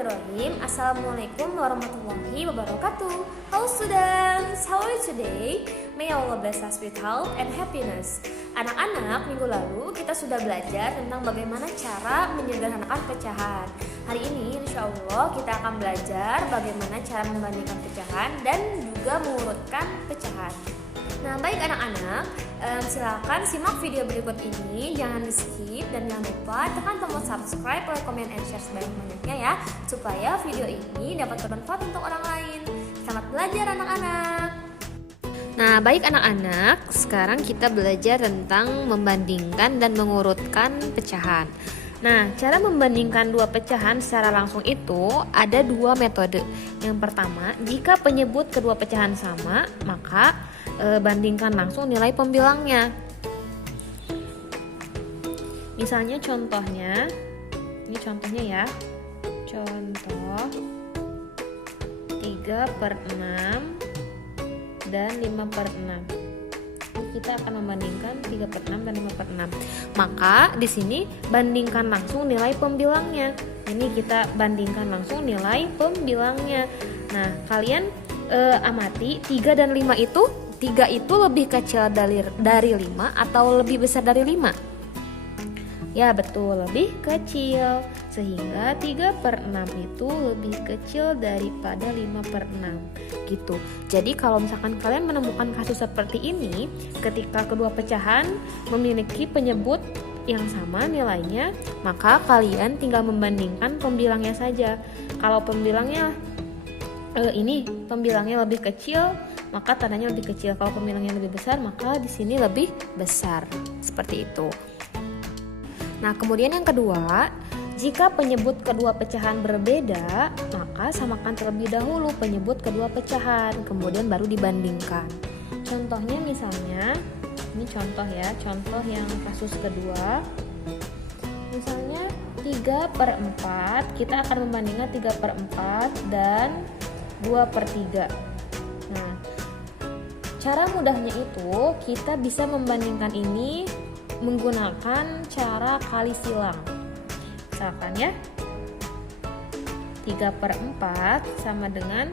Bismillahirrahmanirrahim. Assalamualaikum warahmatullahi wabarakatuh. Hello students, how are you today? May Allah bless us with health and happiness. Anak-anak, minggu lalu kita sudah belajar tentang bagaimana cara menyederhanakan pecahan. Hari ini insya Allah kita akan belajar bagaimana cara membandingkan pecahan dan juga mengurutkan pecahan. Nah, baik anak-anak, silakan simak video berikut ini, jangan di skip dan jangan lupa tekan tombol subscribe, like, comment, and share sebanyak-banyaknya ya, supaya video ini dapat bermanfaat untuk orang lain. Selamat belajar anak-anak. Nah, baik anak-anak, sekarang kita belajar tentang membandingkan dan mengurutkan pecahan. Nah, cara membandingkan dua pecahan secara langsung itu ada dua metode. Yang pertama, jika penyebut kedua pecahan sama, maka bandingkan langsung nilai pembilangnya. Misalnya contohnya, ini contohnya ya. Contoh 3/6 dan 5/6. Kita akan membandingkan 3/6 dan 5/6. Maka di sini bandingkan langsung nilai pembilangnya. Ini kita bandingkan langsung nilai pembilangnya. Nah, kalian amati 3 dan 5 itu 3 itu lebih kecil dari 5 atau lebih besar dari 5? Ya betul, lebih kecil. Sehingga 3/6 itu lebih kecil daripada 5/6 gitu. Jadi kalau misalkan kalian menemukan kasus seperti ini, ketika kedua pecahan memiliki penyebut yang sama nilainya, maka kalian tinggal membandingkan pembilangnya saja. Kalau pembilangnya ini pembilangnya lebih kecil, maka tandanya lebih kecil. Kalau pembilangnya lebih besar, maka di sini lebih besar. Seperti itu. Nah, kemudian yang kedua, jika penyebut kedua pecahan berbeda, maka samakan terlebih dahulu penyebut kedua pecahan, kemudian baru dibandingkan. Contohnya misalnya, ini contoh ya, contoh yang kasus kedua. Misalnya 3/4, kita akan membandingkan 3/4 dan 2/3. Nah, cara mudahnya itu kita bisa membandingkan ini menggunakan cara kali silang. Misalkan ya, 3/4 sama dengan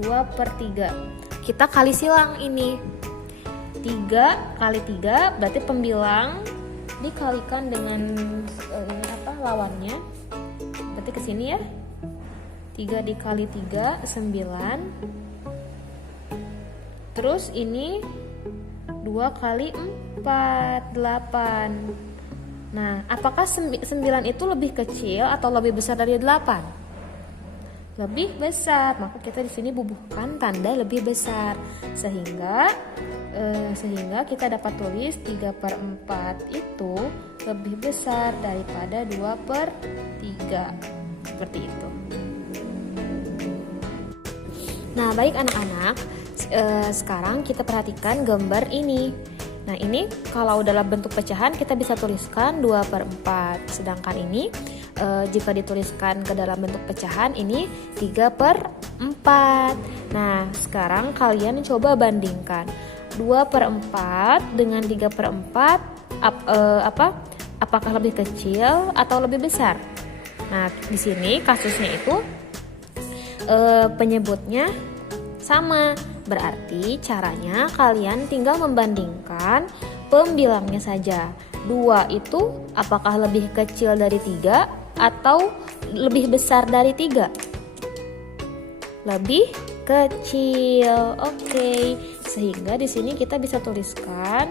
2/3. Kita kali silang ini. 3 kali 3 berarti pembilang dikalikan dengan lawannya. Berarti ke sini ya. 3 dikali 3 9. Terus ini 2 kali 4 8. Nah, apakah 9 itu lebih kecil atau lebih besar dari 8? Lebih besar. Maka kita di sini bubuhkan tanda lebih besar. Sehingga kita dapat tulis 3/4 itu lebih besar daripada 2/3. Seperti itu. Nah, baik anak-anak, sekarang kita perhatikan gambar ini. Nah, ini kalau dalam bentuk pecahan kita bisa tuliskan 2/4. Sedangkan ini jika dituliskan ke dalam bentuk pecahan ini 3/4. Nah, sekarang kalian coba bandingkan 2/4 dengan 3/4 apakah lebih kecil atau lebih besar? Nah, di sini kasusnya itu penyebutnya sama. Berarti caranya kalian tinggal membandingkan pembilangnya saja. 2 itu apakah lebih kecil dari 3 atau lebih besar dari 3? Lebih kecil. Oke. Sehingga di sini kita bisa tuliskan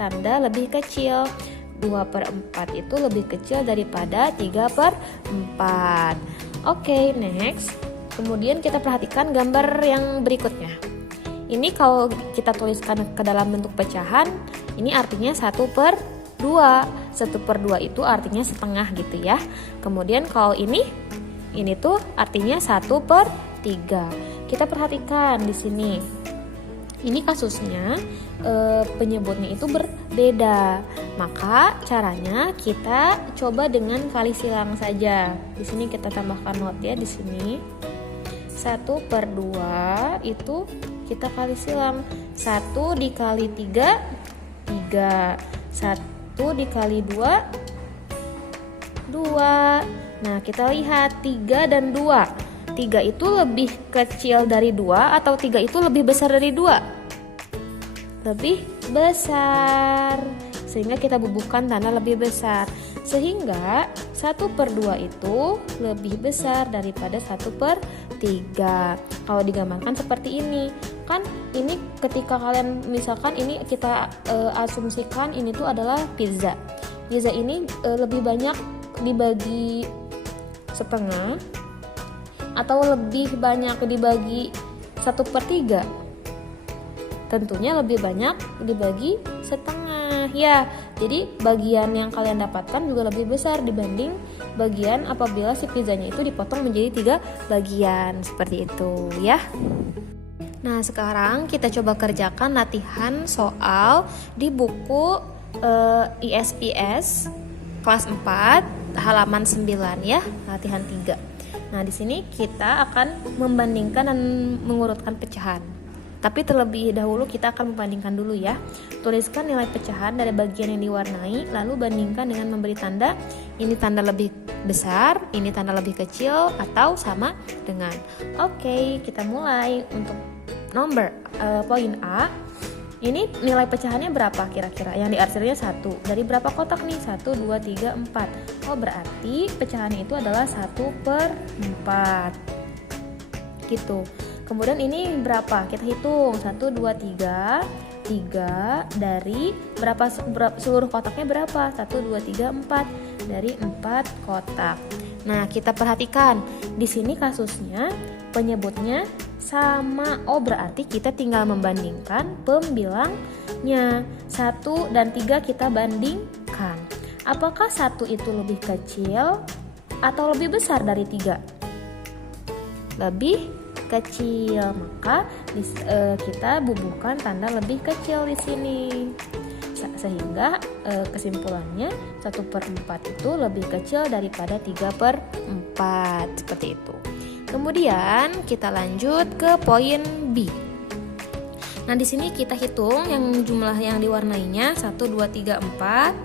tanda lebih kecil. 2/4 itu lebih kecil daripada 3/4. Oke, next. Kemudian kita perhatikan gambar yang berikutnya. Ini kalau kita tuliskan ke dalam bentuk pecahan, ini artinya 1/2. 1/2 itu artinya setengah gitu ya. Kemudian kalau ini tuh artinya 1/3. Kita perhatikan di sini. Ini kasusnya penyebutnya itu berbeda. Maka caranya kita coba dengan kali silang saja. Di sini kita tambahkan not ya di sini. 1/2 itu kita kali silang. 1 dikali 3 3. 1 dikali 2 2. Nah, kita lihat 3 dan 2. 3 itu lebih kecil dari 2 atau 3 itu lebih besar dari 2? Lebih besar. Sehingga kita bubuhkan tanda lebih besar. Sehingga 1/2 itu lebih besar daripada 1/3. Kalau digambarkan seperti ini, kan ini ketika kalian misalkan ini kita asumsikan ini tuh adalah pizza. Pizza ini lebih banyak dibagi setengah atau lebih banyak dibagi 1/3? Tentunya lebih banyak dibagi setengah ya. Jadi bagian yang kalian dapatkan juga lebih besar dibanding bagian apabila si pizzanya itu dipotong menjadi 3 bagian seperti itu ya. Nah, sekarang kita coba kerjakan latihan soal di buku ISPS kelas 4 halaman 9 ya, latihan 3. Nah, di sini kita akan membandingkan dan mengurutkan pecahan. Tapi terlebih dahulu kita akan membandingkan dulu ya. Tuliskan nilai pecahan dari bagian yang diwarnai, lalu bandingkan dengan memberi tanda. Ini tanda lebih besar, ini tanda lebih kecil, atau sama dengan. Oke, kita mulai. Untuk nomor poin A, ini nilai pecahannya berapa kira-kira? Yang diarsirnya 1. Dari berapa kotak nih? 1, 2, 3, 4. Oh, berarti pecahannya itu adalah 1/4. Gitu. Kemudian ini berapa? Kita hitung. 1, 2, 3. 3 dari berapa seluruh kotaknya berapa? 1, 2, 3, 4. Dari 4 kotak. Nah, kita perhatikan. Di sini kasusnya penyebutnya sama. Oh, berarti kita tinggal membandingkan pembilangnya. 1 dan 3 kita bandingkan. Apakah 1 itu lebih kecil atau lebih besar dari 3? Lebih kecil, maka kita bubuhkan tanda lebih kecil di sini. Sehingga kesimpulannya 1/4 itu lebih kecil daripada 3/4 seperti itu. Kemudian kita lanjut ke poin B. Nah, di sini kita hitung yang jumlah yang diwarnainya 1, 2, 3, 4.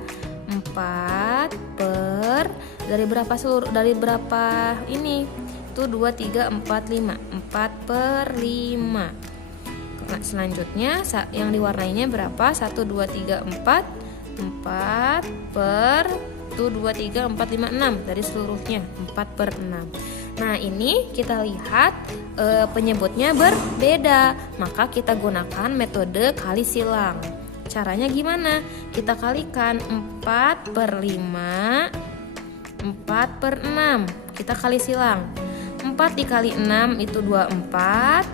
4 per dari berapa ini? Itu 2, 3, 4, 5. 4/5. Nah, selanjutnya yang diwarnainya berapa? 1, 2, 3, 4. 4 per 1, 2, 3, 4, 5, 6 dari seluruhnya 4/6. Nah, ini kita lihat penyebutnya berbeda, maka kita gunakan metode kali silang. Caranya gimana? Kita kalikan 4/5, 4/6. Kita kali silang. 4 dikali 6 itu 24,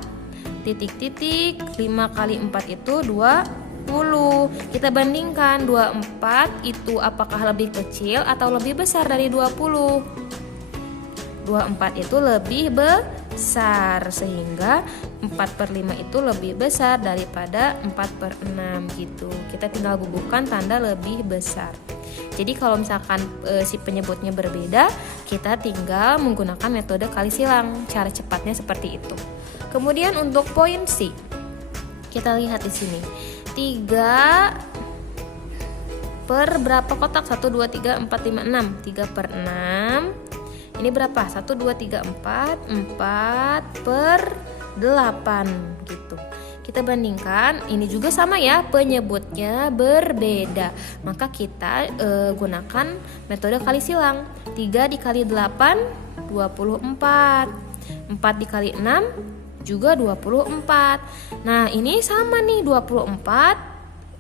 titik-titik, 5 kali 4 itu 20. Kita bandingkan 24 itu apakah lebih kecil atau lebih besar dari 20? 24 itu lebih besar, sehingga 4/5 itu lebih besar daripada 4/6 gitu. Kita tinggal bubuhkan tanda lebih besar. Jadi kalau misalkan si penyebutnya berbeda, kita tinggal menggunakan metode kali silang. Cara cepatnya seperti itu. Kemudian untuk poin C, kita lihat di sini 3 per berapa kotak? 1, 2, 3, 4, 5, 6. 3/6. Ini berapa? 1, 2, 3, 4. 4/8 gitu. Kita bandingkan, ini juga sama ya, penyebutnya berbeda. Maka kita gunakan metode kali silang. 3 dikali 8, 24. 4 dikali 6 juga 24. Nah, ini sama nih, 24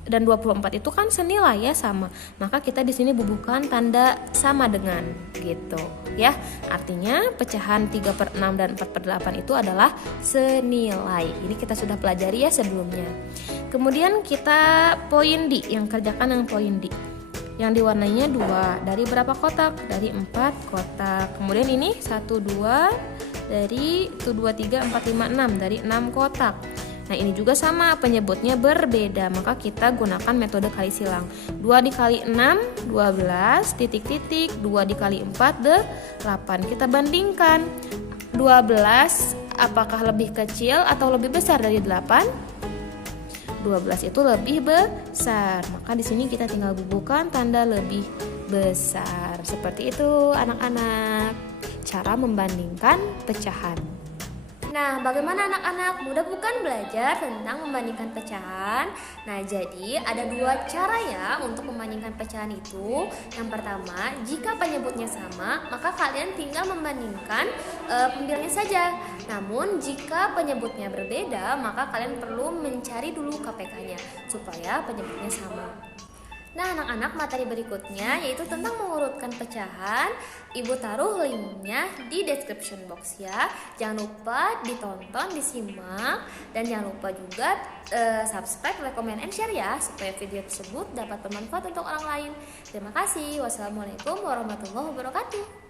dan 24 itu kan senilai ya, sama. Maka kita di sini bubuhkan tanda sama dengan gitu ya. Artinya pecahan 3/6 dan 4/8 itu adalah senilai. Ini kita sudah pelajari ya sebelumnya. Kemudian kita poin D, yang kerjakan yang poin D. Yang diwarnainya 2. Dari berapa kotak? Dari 4 kotak. Kemudian ini 1, 2 dari 1, 2, 3, 4, 5, 6 dari 6 kotak. Nah, ini juga sama, penyebutnya berbeda, maka kita gunakan metode kali silang. 2 dikali 6, 12, titik-titik, 2 dikali 4, 8. Kita bandingkan, 12 apakah lebih kecil atau lebih besar dari 8? 12 itu lebih besar, maka di sini kita tinggal bubuhkan tanda lebih besar Seperti itu anak-anak, cara membandingkan pecahan. Nah, bagaimana anak-anak? Mudah bukan belajar tentang membandingkan pecahan? Nah, jadi ada 2 cara ya untuk membandingkan pecahan itu. Yang pertama, jika penyebutnya sama, maka kalian tinggal membandingkan pembilangnya saja. Namun, jika penyebutnya berbeda, maka kalian perlu mencari dulu KPK-nya supaya penyebutnya sama. Nah, anak-anak, materi berikutnya yaitu tentang mengurutkan pecahan. Ibu taruh linknya di description box ya. Jangan lupa ditonton, disimak, dan jangan lupa juga subscribe, like, comment, and share ya, supaya video tersebut dapat bermanfaat untuk orang lain. Terima kasih. Wassalamualaikum warahmatullahi wabarakatuh.